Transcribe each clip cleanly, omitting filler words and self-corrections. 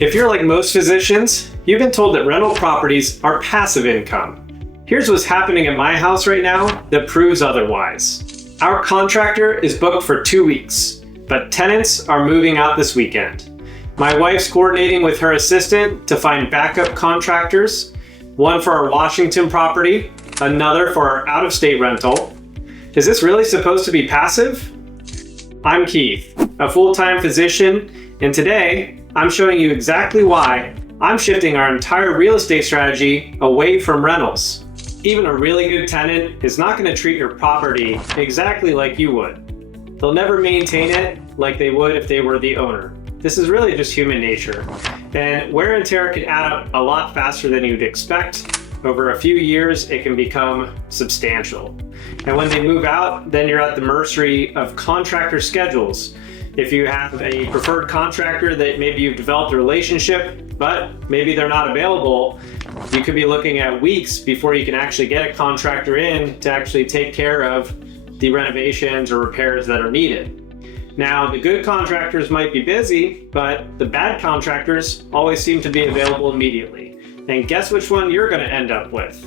If you're like most physicians, you've been told that rental properties are passive income. Here's what's happening at my house right now that proves otherwise. Our contractor is booked for 2 weeks, but tenants are moving out this weekend. My wife's coordinating with her assistant to find backup contractors, one for our Washington property, another for our out-of-state rental. Is this really supposed to be passive? I'm Keith, a full-time physician, and today I'm showing you exactly why I'm shifting our entire real estate strategy away from rentals. Even a really good tenant is not going to treat your property exactly like you would. They'll never maintain it like they would if they were the owner. This is really just human nature. And wear and tear can add up a lot faster than you'd expect. Over a few years, it can become substantial. And when they move out, then you're at the mercy of contractor schedules. If you have a preferred contractor that maybe you've developed a relationship, but maybe they're not available, you could be looking at weeks before you can actually get a contractor in to actually take care of the renovations or repairs that are needed. Now, the good contractors might be busy, but the bad contractors always seem to be available immediately. And guess which one you're going to end up with?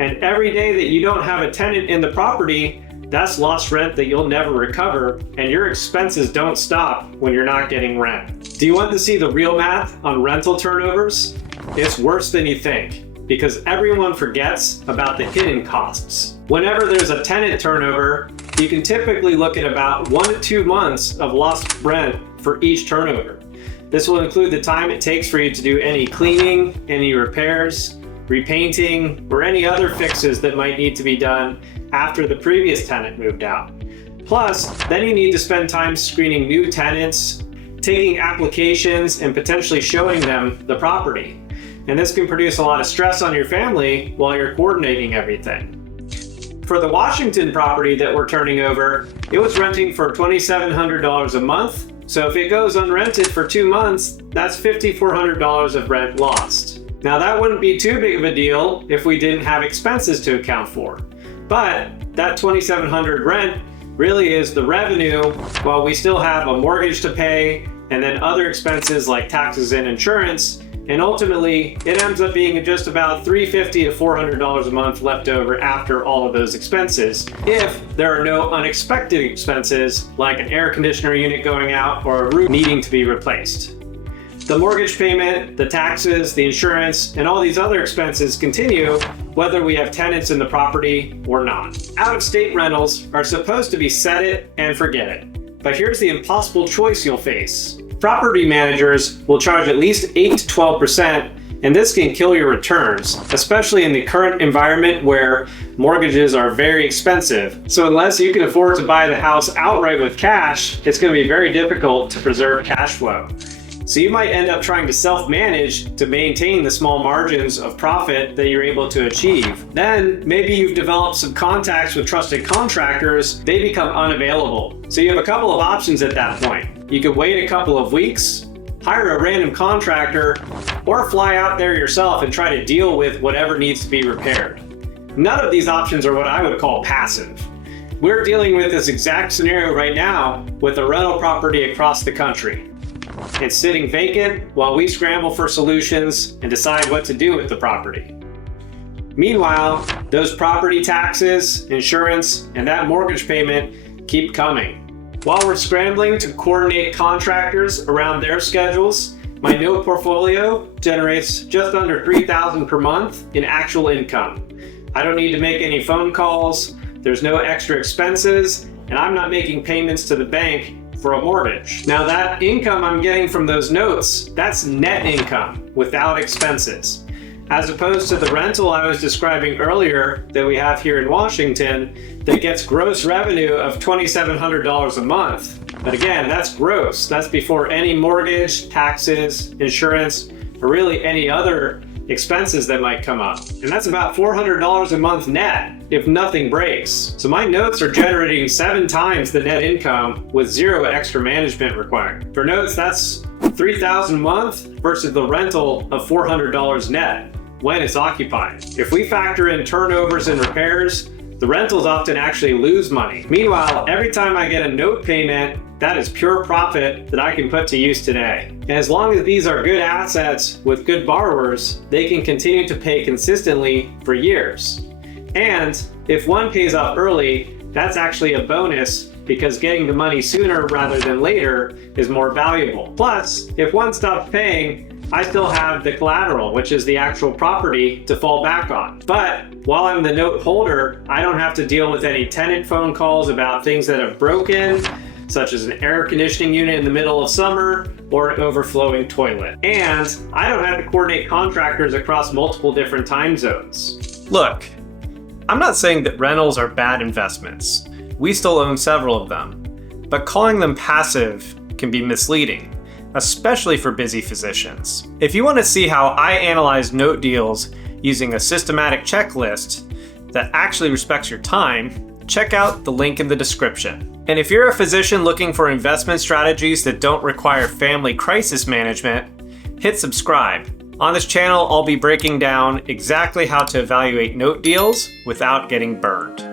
And every day that you don't have a tenant in the property, that's lost rent that you'll never recover, and your expenses don't stop when you're not getting rent. Do you want to see the real math on rental turnovers? It's worse than you think, because everyone forgets about the hidden costs. Whenever there's a tenant turnover, you can typically look at about 1 to 2 months of lost rent for each turnover. This will include the time it takes for you to do any cleaning, any repairs, repainting, or any other fixes that might need to be done after the previous tenant moved out. Plus, then you need to spend time screening new tenants, taking applications, and potentially showing them the property. And this can produce a lot of stress on your family while you're coordinating everything. For the Washington property that we're turning over, it was renting for $2,700 a month. So if it goes unrented for 2 months, that's $5,400 of rent lost. Now that wouldn't be too big of a deal if we didn't have expenses to account for. But that $2,700 rent really is the revenue while we still have a mortgage to pay and then other expenses like taxes and insurance. And ultimately, it ends up being just about $350 to $400 a month left over after all of those expenses, if there are no unexpected expenses like an air conditioner unit going out or a roof needing to be replaced. The mortgage payment, the taxes, the insurance, and all these other expenses continue whether we have tenants in the property or not. Out-of-state rentals are supposed to be set it and forget it. But here's the impossible choice you'll face. Property managers will charge at least 8 to 12%, and this can kill your returns, especially in the current environment where mortgages are very expensive. So unless you can afford to buy the house outright with cash, it's going to be very difficult to preserve cash flow. So you might end up trying to self-manage to maintain the small margins of profit that you're able to achieve. Then maybe you've developed some contacts with trusted contractors, they become unavailable. So you have a couple of options at that point. You could wait a couple of weeks, hire a random contractor, or fly out there yourself and try to deal with whatever needs to be repaired. None of these options are what I would call passive. We're dealing with this exact scenario right now with a rental property across the country. It's sitting vacant while we scramble for solutions and decide what to do with the property. Meanwhile, those property taxes, insurance, and that mortgage payment keep coming. While we're scrambling to coordinate contractors around their schedules, my note portfolio generates just under $3,000 per month in actual income. I don't need to make any phone calls, there's no extra expenses, and I'm not making payments to the bank for a mortgage. Now that income I'm getting from those notes, that's net income without expenses. As opposed to the rental I was describing earlier that we have here in Washington that gets gross revenue of $2,700 a month. But again, that's gross. That's before any mortgage, taxes, insurance, or really any other expenses that might come up. And that's about $400 a month net if nothing breaks. So my notes are generating 7 times the net income with 0 extra management required. For notes, that's $3,000 a month versus the rental of $400 net when it's occupied. If we factor in turnovers and repairs, the rentals often actually lose money. Meanwhile, every time I get a note payment that is pure profit that I can put to use today. And as long as these are good assets with good borrowers, they can continue to pay consistently for years. And if one pays out early, that's actually a bonus because getting the money sooner rather than later is more valuable. Plus, if one stops paying, I still have the collateral, which is the actual property to fall back on. But while I'm the note holder, I don't have to deal with any tenant phone calls about things that have broken, such as an air conditioning unit in the middle of summer or an overflowing toilet. And I don't have to coordinate contractors across multiple different time zones. Look, I'm not saying that rentals are bad investments. We still own several of them, but calling them passive can be misleading, especially for busy physicians. If you want to see how I analyze note deals using a systematic checklist that actually respects your time, check out the link in the description. And if you're a physician looking for investment strategies that don't require family crisis management, hit subscribe. On this channel, I'll be breaking down exactly how to evaluate note deals without getting burned.